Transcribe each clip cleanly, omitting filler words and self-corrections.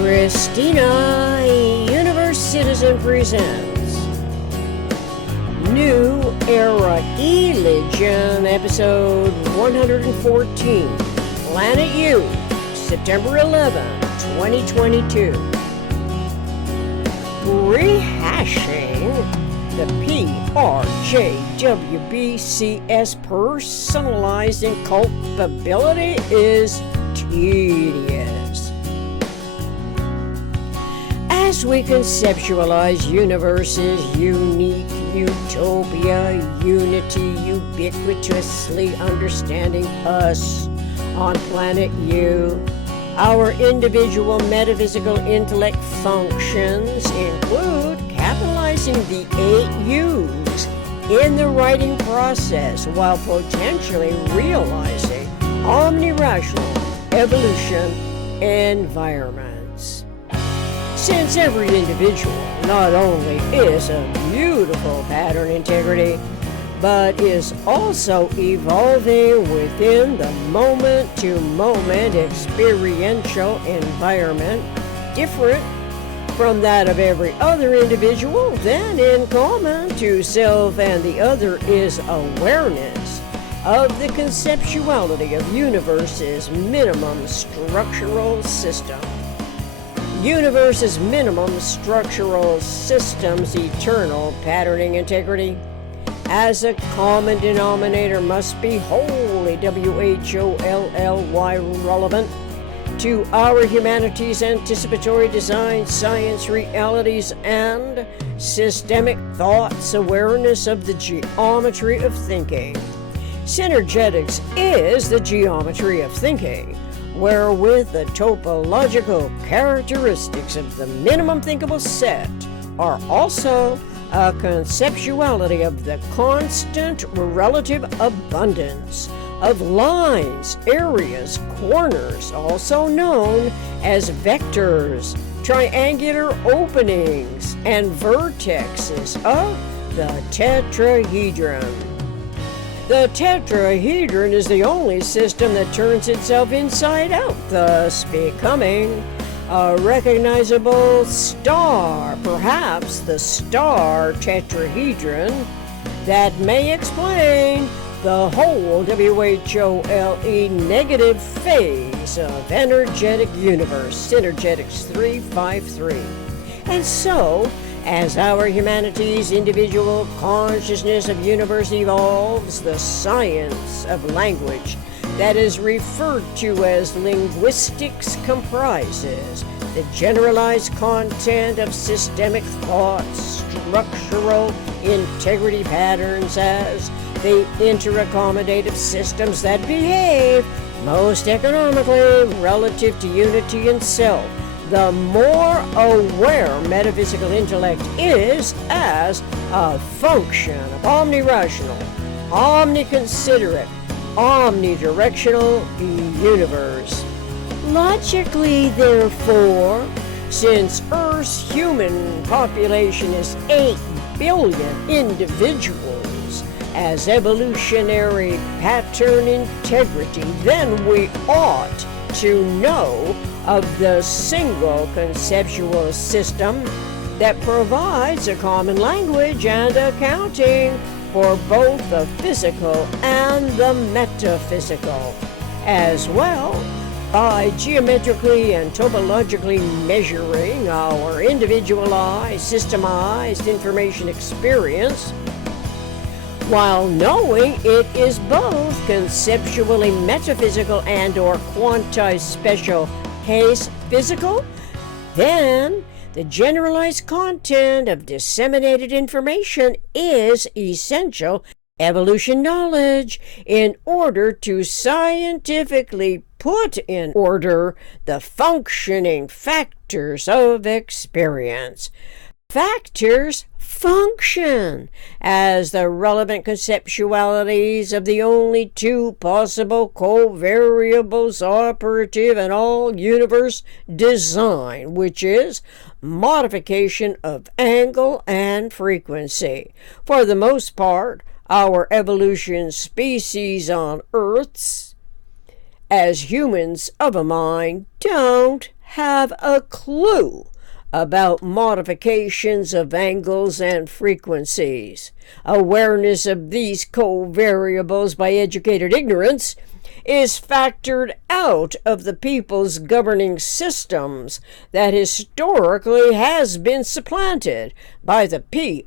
Christina, Universe Citizen presents New Era Eligion, episode 114, Planet U, September 11, 2022. Rehashing the PRJWBCS personalizing culpability is tedious. As we conceptualize universes, unique, utopia, unity, ubiquitously understanding us on planet U, our individual metaphysical intellect functions include capitalizing the 8 U's in the writing process while potentially realizing omni-rational evolution environments. Since every individual not only is a beautiful pattern integrity, but is also evolving within the moment-to-moment experiential environment, different from that of every other individual, then in common to self and the other is awareness of the conceptuality of universe's minimum structural system. Universe's minimum structural system's eternal patterning integrity as a common denominator must be wholly WHOLLY relevant to our humanity's anticipatory design, science, realities, and systemic thoughts awareness of the geometry of thinking. Synergetics is the geometry of thinking, wherewith the toplogical characteristics of the minimum thinkable set are also a conceptuality of the constant relative abundance of lines, areas, corners, also known as vectors, triangular openings, and vertexes of the tetrahedron. The tetrahedron is the only system that turns itself inside out, thus becoming a recognizable star, perhaps the star tetrahedron, that may explain the whole WHOLE negative phase of energetic universe, Synergetics 353. And so, as our humanity's individual consciousness of universe evolves, the science of language that is referred to as linguistics comprises the generalized content of systemic thoughts, structural integrity patterns as the interaccommodative systems that behave most economically relative to unity and self. The more aware metaphysical intellect is as a function of omni-rational, omni-considerate, omnidirectional universe. Logically, therefore, since Earth's human population is 8 billion individuals as evolutionary pattern integrity, then we ought to know of the single conceptual system that provides a common language and accounting for both the physical and the metaphysical, as well by geometrically and topologically measuring our individualized, systemized information experience, while knowing it is both conceptually metaphysical and or quantized special case physical, then the generalized content of disseminated information is essential evolution knowledge in order to scientifically put in order the functioning factors of experience. Factors function as the relevant conceptualities of the only 2 possible covariables operative in all universe design, which is modification of angle and frequency. For the most part, our evolution species on Earth's, as humans of a mind, don't have a clue about modifications of angles and frequencies. Awareness of these covariables by educated ignorance is factored out of the people's governing systems that historically has been supplanted by the PRJWBCS: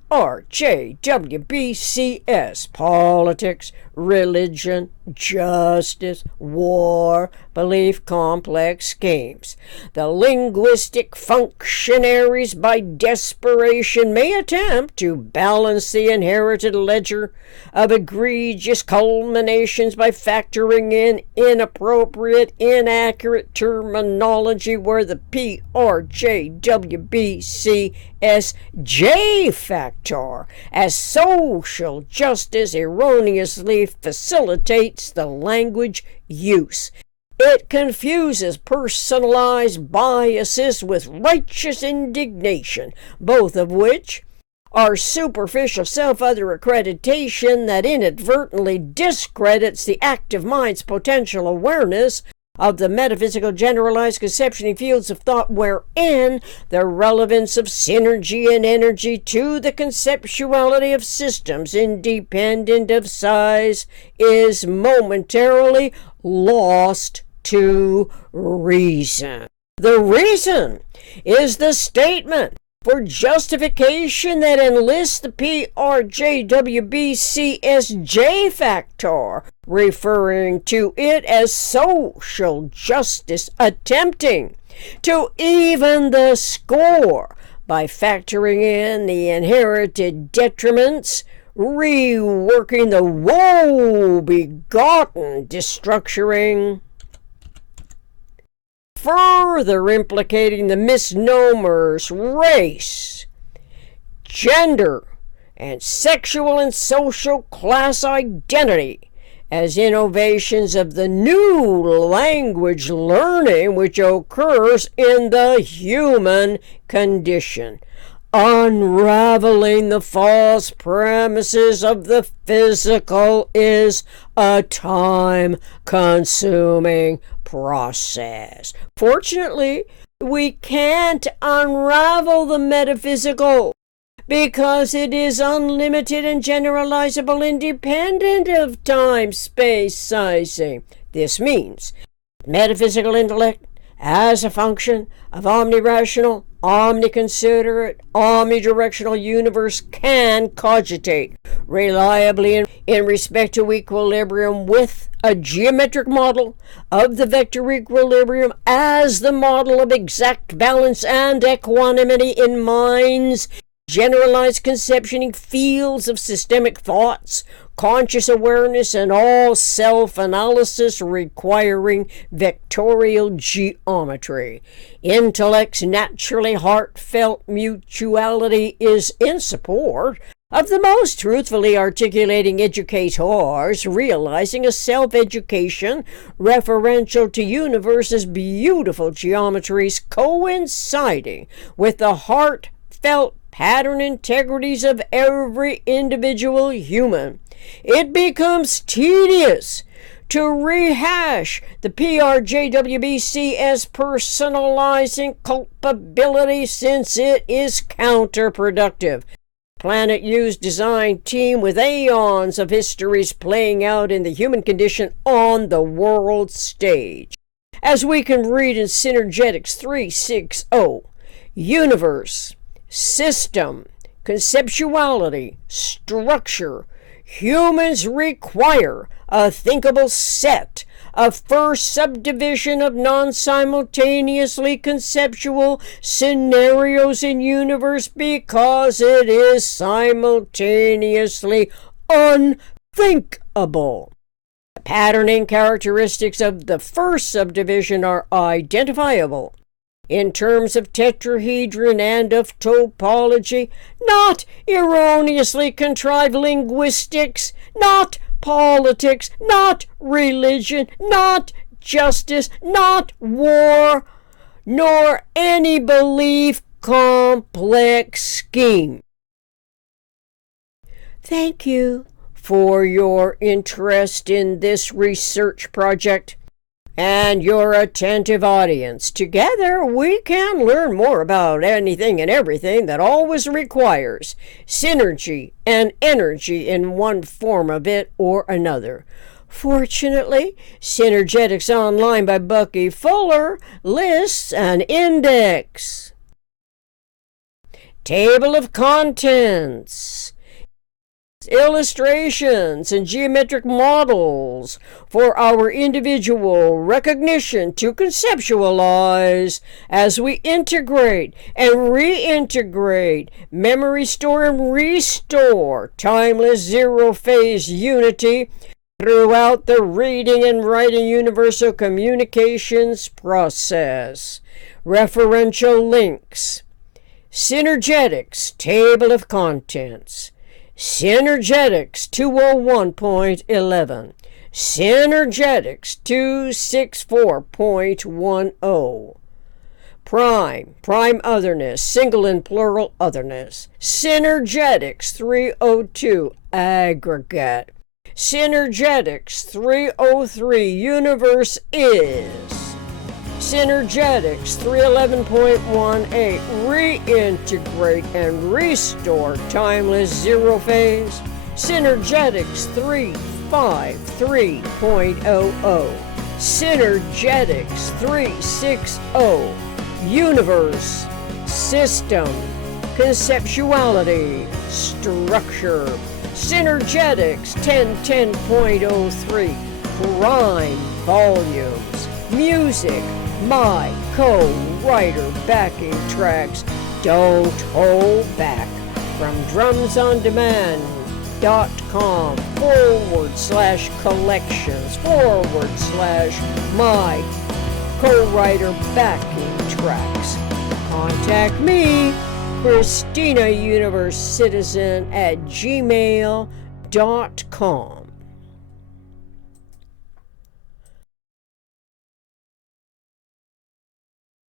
politics, religion, justice, war, belief complex schemes. The linguistic functionaries by desperation may attempt to balance the inherited ledger of egregious culminations by factoring in inappropriate, inaccurate terminology where the PRJWBCS J factor as social justice erroneously facilitates the language use. It confuses personalized biases with righteous indignation, both of which are superficial self-other accreditation that inadvertently discredits the active mind's potential awareness of the metaphysical generalized conceptual fields of thought, wherein the relevance of synergy and energy to the conceptuality of systems independent of size is momentarily lost to reason. The reason is the statement for justification that enlists the PRJWBCSJ factor, referring to it as social justice attempting to even the score by factoring in the inherited detriments, reworking the woe-begotten destructuring, further implicating the misnomers race, gender, and sexual and social class identity as innovations of the new language learning which occurs in the human condition, unraveling the false premises of the physical is a time-consuming process. Fortunately, we can't unravel the metaphysical because it is unlimited and generalizable independent of time, space, sizing. This means metaphysical intellect as a function of omnirational, omniconsiderate, omnidirectional universe can cogitate reliably in respect to equilibrium with a geometric model of the vector equilibrium as the model of exact balance and equanimity in minds, generalized conceptioning fields of systemic thoughts, conscious awareness, and all self-analysis requiring vectorial geometry. Intellect's naturally heartfelt mutuality is in support of the most truthfully articulating educators, realizing a self-education referential to universe's beautiful geometries coinciding with the heartfelt pattern integrities of every individual human. It becomes tedious to rehash the PRJWBCS personalizing culpability since it is counterproductive. Planet U's design team with aeons of histories playing out in the human condition on the world stage. As we can read in Synergetics 360, universe, system, conceptuality, structure, humans require a thinkable set, a first subdivision of non-simultaneously conceptual scenarios in universe because it is simultaneously unthinkable. The patterning characteristics of the first subdivision are identifiable in terms of tetrahedron and of topology, not erroneously contrived linguistics, not politics, not religion, not justice, not war, nor any belief complex scheme. Thank you for your interest in this research project. and your attentive audience. Together, we can learn more about anything and everything that always requires synergy and energy in one form of it or another. Fortunately, Synergetics Online by Bucky Fuller lists an index, table of contents, illustrations, and geometric models for our individual recognition to conceptualize as we integrate and reintegrate, memory store and restore timeless zero-phase unity throughout the reading and writing universal communications process. Referential links. Synergetics Table of Contents. Synergetics 201.11. Synergetics 264.10. Prime otherness, single and plural otherness. Synergetics 302, aggregate. Synergetics 303, universe is. Synergetics 311.18, reintegrate and restore timeless zero phase. Synergetics 353.00. Synergetics 360, universe, system, conceptuality, structure. Synergetics 1010.03, prime volumes, music, my co-writer backing tracks, don't hold back, from drumsondemand.com/collections/my co-writer backing tracks. Contact me, Christina Universe Citizen at gmail.com.